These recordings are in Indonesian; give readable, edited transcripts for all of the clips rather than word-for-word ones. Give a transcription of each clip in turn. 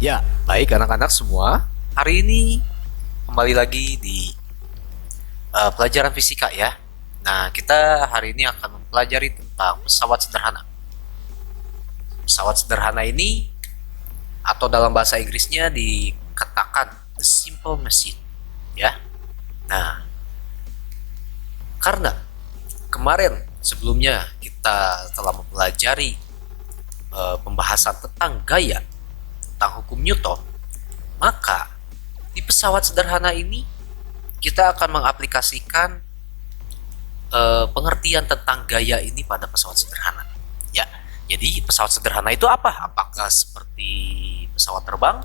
Ya, baik anak-anak semua. Hari ini kembali lagi di pelajaran fisika ya. Nah, kita hari ini akan mempelajari tentang pesawat sederhana. Pesawat sederhana ini atau dalam bahasa Inggrisnya dikatakan the simple machine ya. Nah, karena kemarin sebelumnya kita telah mempelajari pembahasan tentang gaya, tentang hukum Newton, maka di pesawat sederhana ini kita akan mengaplikasikan pengertian tentang gaya ini pada pesawat sederhana. Ya, jadi pesawat sederhana itu apa? Apakah seperti pesawat terbang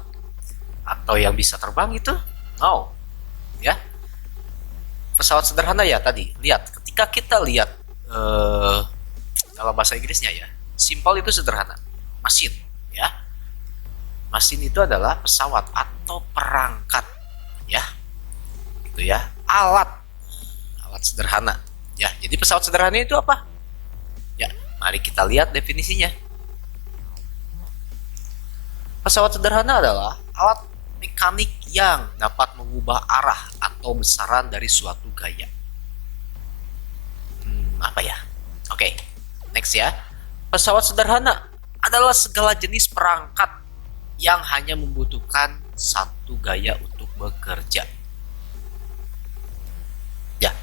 atau yang bisa terbang itu? No, ya. Pesawat sederhana ya tadi. Lihat, ketika kita lihat eh, dalam bahasa Inggrisnya ya, simple itu sederhana, mesin, ya. Mesin itu adalah pesawat atau perangkat, ya, gitu ya, alat sederhana. Ya, jadi pesawat sederhana itu apa? Ya, mari kita lihat definisinya. Pesawat sederhana adalah alat mekanik yang dapat mengubah arah atau besaran dari suatu gaya. Apa ya? Oke, next ya. Pesawat sederhana adalah segala jenis perangkat yang hanya membutuhkan satu gaya untuk bekerja. Ya,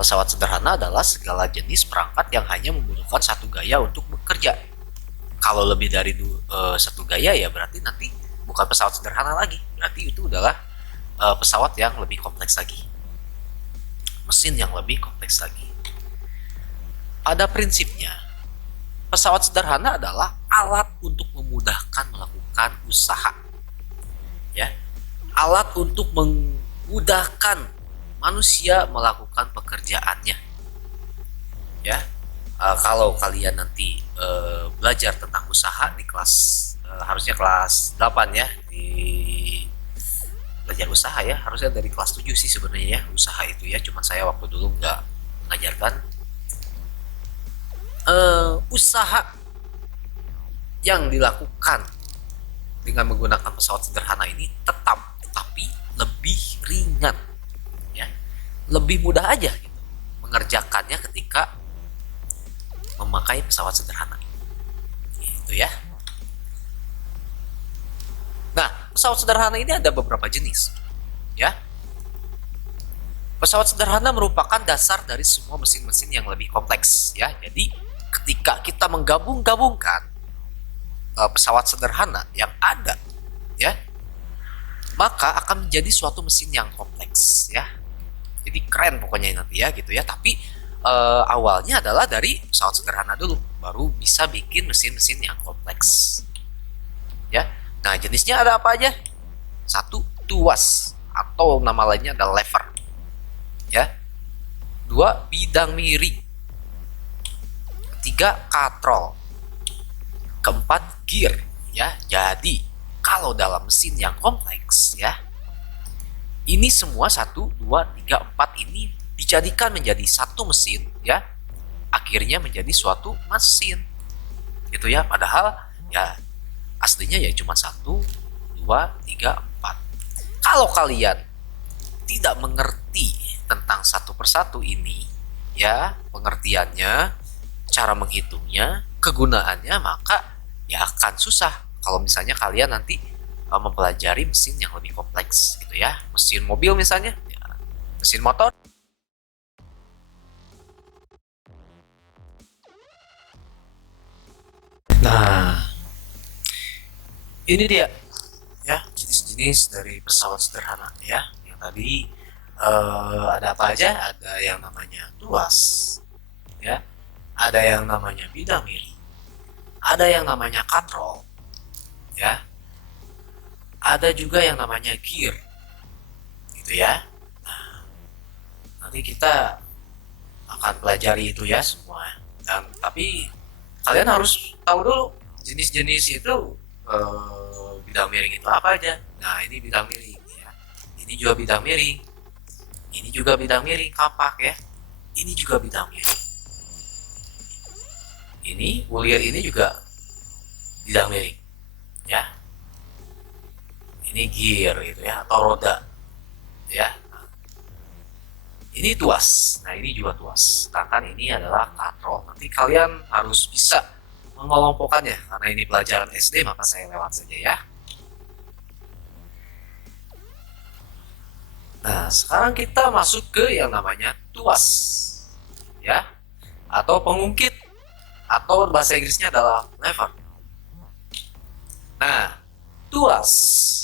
pesawat sederhana adalah segala jenis perangkat yang hanya membutuhkan satu gaya untuk bekerja. Kalau lebih dari satu gaya ya berarti nanti bukan pesawat sederhana lagi. Berarti itu adalah pesawat yang lebih kompleks lagi. Mesin yang lebih kompleks lagi. Pada prinsipnya, pesawat sederhana adalah alat untuk memudahkan melakukan usaha. Ya, alat untuk memudahkan manusia melakukan pekerjaannya. Ya, kalau kalian nanti belajar tentang usaha di kelas harusnya kelas 8 ya, di belajar usaha ya, harusnya dari kelas 7 sih sebenarnya ya usaha itu ya, cuman saya waktu dulu nggak mengajarkan usaha yang dilakukan dengan menggunakan pesawat sederhana ini tetap tapi lebih ringan ya, lebih mudah aja gitu mengerjakannya ketika memakai pesawat sederhana gitu ya. Nah, pesawat sederhana ini ada beberapa jenis ya. Pesawat sederhana merupakan dasar dari semua mesin-mesin yang lebih kompleks ya. Jadi ketika kita menggabung-gabungkan pesawat sederhana yang ada ya, maka akan menjadi suatu mesin yang kompleks ya. Jadi keren pokoknya nanti ya gitu ya. Tapi awalnya adalah dari pesawat sederhana dulu, baru bisa bikin mesin-mesin yang kompleks ya. Nah, jenisnya ada apa aja? Satu, tuas atau nama lainnya adalah lever ya. Dua, bidang miring. Ketiga, katrol. Keempat, gear ya. Jadi kalau dalam mesin yang kompleks ya, ini semua 1, 2, 3, 4 ini dijadikan menjadi satu mesin ya, akhirnya menjadi suatu mesin gitu ya. Padahal ya aslinya ya cuma 1, 2, 3, 4. Kalau kalian tidak mengerti tentang satu persatu ini ya, pengertiannya, cara menghitungnya, kegunaannya, maka ya akan susah kalau misalnya kalian nanti mempelajari mesin yang lebih kompleks gitu ya. Mesin mobil misalnya ya, mesin motor. Nah, ini dia ya jenis-jenis dari pesawat sederhana ya. Yang tadi ada apa aja? Ada yang namanya tuas ya, ada yang namanya bidang miring, ada yang namanya katrol ya, ada juga yang namanya gear gitu ya. Nah, nanti kita akan pelajari itu ya semua. Dan tapi kalian harus tahu dulu jenis-jenis itu, bidang miring itu apa aja. Nah, ini bidang miring ya, ini juga bidang miring, ini juga bidang miring kapak ya, ini juga bidang miring, ini bulir ini juga bidang miring ya. Ini gear gitu ya, atau roda ya. Ini tuas. Nah, ini juga tuas. Sedangkan ini adalah katrol. Nanti kalian harus bisa mengelompokkannya. Karena ini pelajaran SD, maka saya lewat saja ya. Nah, sekarang kita masuk ke yang namanya tuas. Ya. Atau pengungkit. Atau bahasa Inggrisnya adalah lever. Nah, tuas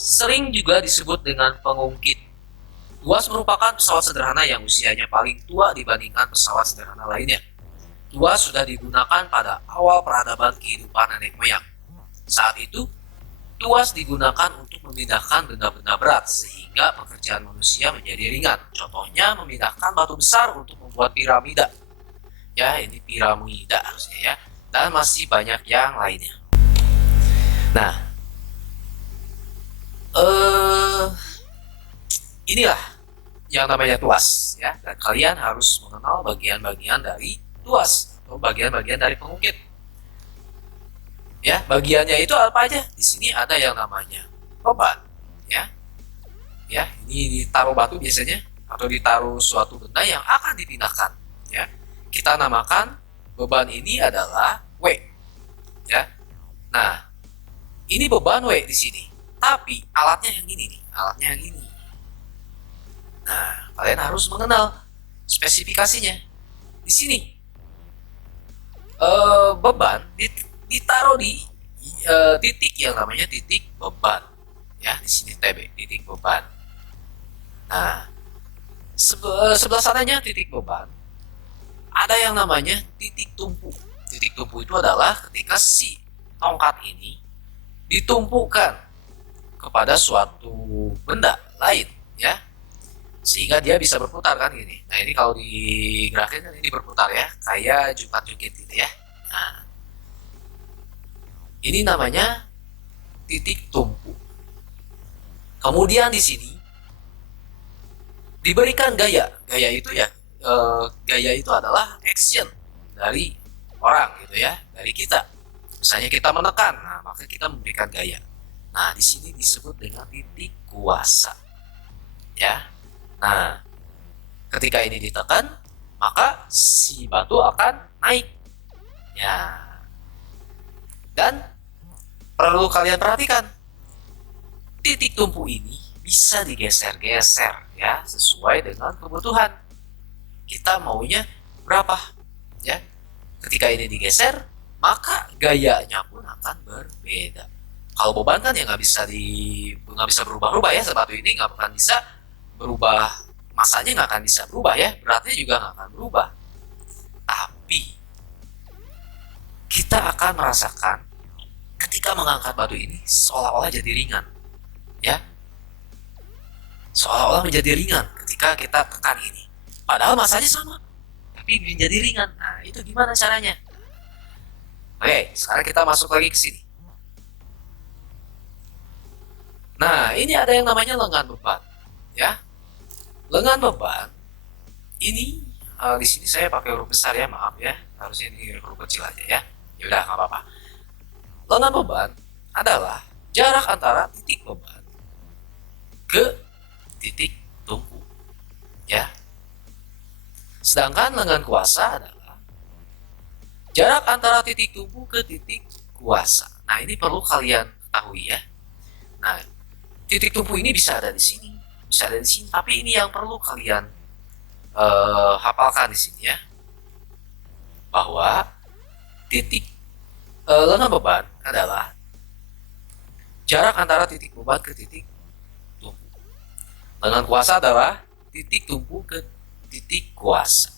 sering juga disebut dengan pengungkit. Tuas merupakan pesawat sederhana yang usianya paling tua dibandingkan pesawat sederhana lainnya. Tuas sudah digunakan pada awal peradaban kehidupan nenek moyang. Saat itu, tuas digunakan untuk memindahkan benda-benda berat sehingga pekerjaan manusia menjadi ringan. Contohnya memindahkan batu besar untuk membuat piramida. Ya, ini piramida harusnya ya. Dan masih banyak yang lainnya. Nah, inilah yang namanya tuas ya, dan kalian harus mengenal bagian-bagian dari tuas atau bagian-bagian dari pengungkit. Ya, bagiannya itu apa aja? Di sini ada yang namanya beban, ya. Ya, ini ditaruh batu biasanya atau ditaruh suatu benda yang akan dipindahkan, ya. Kita namakan beban ini adalah W, ya. Nah, ini beban W di sini. Tapi alatnya yang ini nih, alatnya yang ini. Nah, kalian harus mengenal spesifikasinya. Di sini beban ditaruh di titik yang namanya titik beban. Ya, di sini TB, titik beban. Nah, sebelah sananya titik beban ada yang namanya titik tumpu. Titik tumpu itu adalah ketika si tongkat ini ditumpukan kepada suatu benda lain, ya, sehingga dia bisa berputar kan gini. Nah, ini kalau digerakin kan ini berputar ya, kayak jungkat-jungkit gitu ya. Nah, ini namanya titik tumpu. Kemudian di sini diberikan gaya. Gaya itu ya, gaya itu adalah action dari orang gitu ya, dari kita. Misalnya kita menekan, nah maka kita memberikan gaya. Nah, di sini disebut dengan titik kuasa. Ya. Nah, ketika ini ditekan, maka si batu akan naik. Ya. Dan perlu kalian perhatikan, titik tumpu ini bisa digeser-geser ya, sesuai dengan kebutuhan. Kita maunya berapa? Ya. Ketika ini digeser, maka gayanya pun akan berbeda. Kalau beban kan ya nggak bisa berubah-ubah ya, sepatu ini nggak akan bisa berubah, masanya nggak akan bisa berubah ya, beratnya juga nggak akan berubah. Tapi kita akan merasakan ketika mengangkat batu ini seolah-olah jadi ringan, ya, seolah-olah menjadi ringan ketika kita tekan ini. Padahal masanya sama, tapi menjadi ringan. Nah, itu gimana caranya? Oke, sekarang kita masuk lagi ke sini. Nah, ini ada yang namanya lengan beban, ya. Lengan beban ini di sini saya pakai huruf besar ya, maaf ya. Harusnya ini huruf kecil aja ya. Ya udah, nggak apa-apa. Lengan beban adalah jarak antara titik beban ke titik tumpu, ya. Sedangkan lengan kuasa adalah jarak antara titik tumpu ke titik kuasa. Nah, ini perlu kalian ketahui ya. Nah, titik tumpu ini bisa ada di sini, bisa ada di sini, tapi ini yang perlu kalian hafalkan di sini ya, bahwa titik lengan beban adalah jarak antara titik beban ke titik tumpu. Lengan kuasa adalah titik tumpu ke titik kuasa,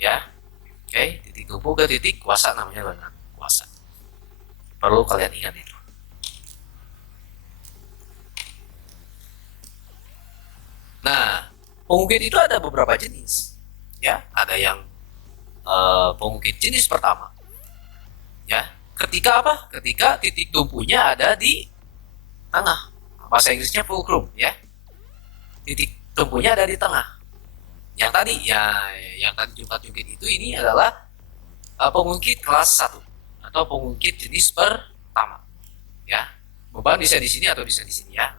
ya. Oke, titik tumpu ke titik kuasa namanya lengan kuasa. Perlu kalian ingat itu. Nah, pengungkit itu ada beberapa jenis, ya. Ada yang pengungkit jenis pertama, ya. Ketika apa? Ketika titik tumpunya ada di tengah. Bahasa Inggrisnya fulcrum, ya. Titik tumpunya ada di tengah. Yang tadi, ya, yang tadi jungkat-jungkit itu, ini adalah pengungkit kelas 1 atau pengungkit jenis pertama, ya. Beban bisa di sini atau bisa di sini ya.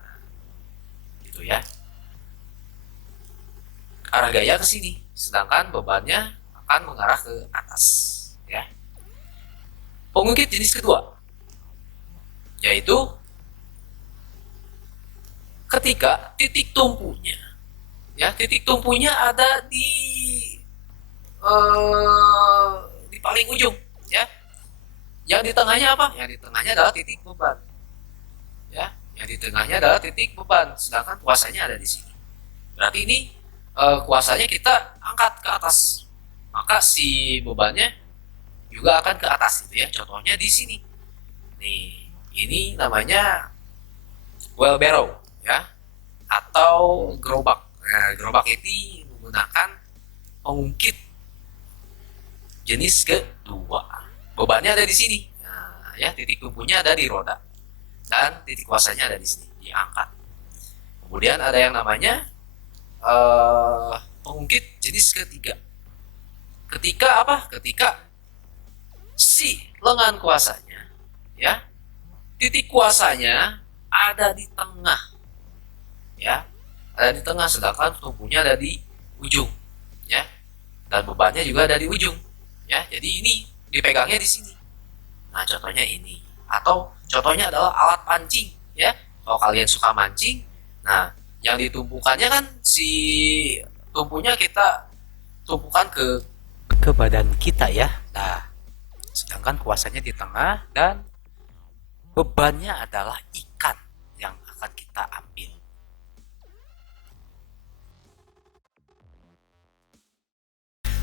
ya. Arah gaya ke sini, sedangkan bebannya akan mengarah ke atas, ya. Pengungkit jenis kedua, yaitu ketika titik tumpunya, ya, titik tumpunya ada eh, di paling ujung, ya. Yang di tengahnya apa? Yang di tengahnya adalah titik beban, ya. Yang di tengahnya adalah titik beban, sedangkan kuasanya ada di sini. Berarti ini kuasanya kita angkat ke atas, maka si bebannya juga akan ke atas, gitu ya. Contohnya di sini. Nih, ini namanya wheelbarrow, ya, atau gerobak. Nah, gerobak ini menggunakan pengungkit jenis kedua. Bebannya ada di sini. Nah, ya, titik tumpunya ada di roda dan titik kuasanya ada di sini, diangkat. Kemudian ada yang namanya pengungkit jenis ketiga. Ketika apa? Ketika si lengan kuasanya, ya, titik kuasanya ada di tengah, ya, ada di tengah, sedangkan tumpunya ada di ujung, ya, dan bebannya juga ada di ujung, ya. Jadi ini dipegangnya di sini. Nah, contohnya ini, atau contohnya adalah alat pancing, ya. Kalau kalian suka mancing, nah, yang ditumpukannya kan si tumpunya kita tumpukan ke badan kita, ya. Nah, sedangkan kuasanya di tengah dan bebannya adalah ikan yang akan kita ambil.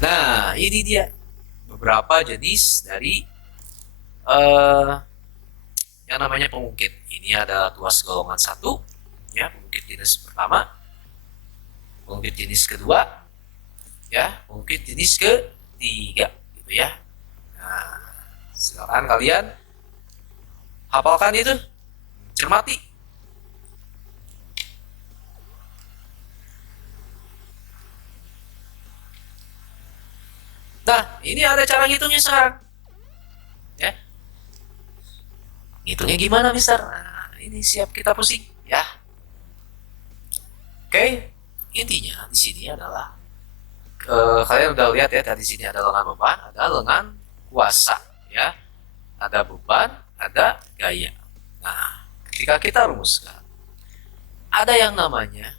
Nah, ini dia beberapa jenis dari yang namanya pengungkit. Ini adalah tuas golongan 1, ya, pengungkit jenis pertama, pengungkit jenis kedua, ya, pengungkit jenis ketiga, gitu ya. Nah, silakan kalian hafalkan itu, cermati. Nah, ini ada cara ngitungnya sekarang, ya. Ngitungnya gimana, Mister? Nah, ini siap kita pusing, ya. Oke, intinya di sini adalah kalian udah lihat ya, tadi sini ada lengan beban, ada lengan kuasa, ya. Ada beban, ada gaya. Nah, ketika kita rumuskan, ada yang namanya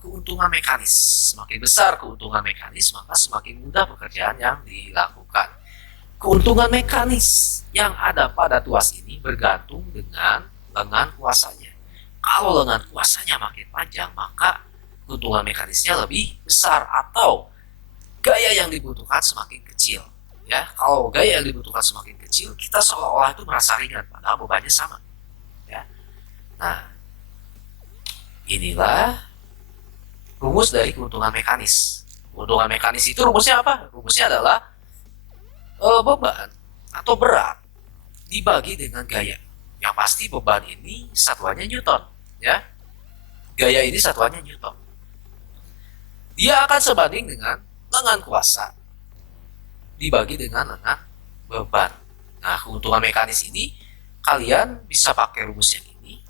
keuntungan mekanis. Semakin besar keuntungan mekanis, maka semakin mudah pekerjaan yang dilakukan. Keuntungan mekanis yang ada pada tuas ini bergantung dengan lengan kuasanya. Kalau lengan kuasanya makin panjang, maka keuntungan mekanisnya lebih besar, atau gaya yang dibutuhkan semakin kecil. Ya, kalau gaya yang dibutuhkan semakin kecil, kita seolah-olah itu merasa ringan, padahal bebannya sama. Ya, nah, inilah rumus dari keuntungan mekanis. Keuntungan mekanis itu rumusnya apa? Rumusnya adalah beban atau berat dibagi dengan gaya. Yang pasti beban ini satuannya Newton, ya. Gaya ini satuannya Newton. Dia akan sebanding dengan lengan kuasa dibagi dengan lengan beban. Nah, keuntungan mekanis ini kalian bisa pakai rumus yang ini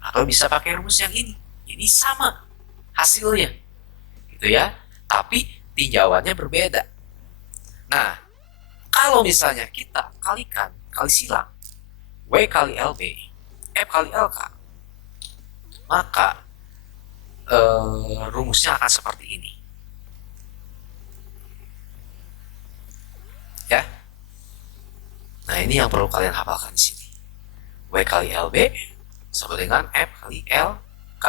atau bisa pakai rumus yang ini. Ini sama hasilnya, gitu ya. Tapi tinjauannya berbeda. Nah, kalau misalnya kita kali silang, W kali LB, F kali LK, maka rumusnya akan seperti ini. Ya. Nah, ini yang perlu kalian hafalkan di sini. W kali LB sama dengan F kali LK.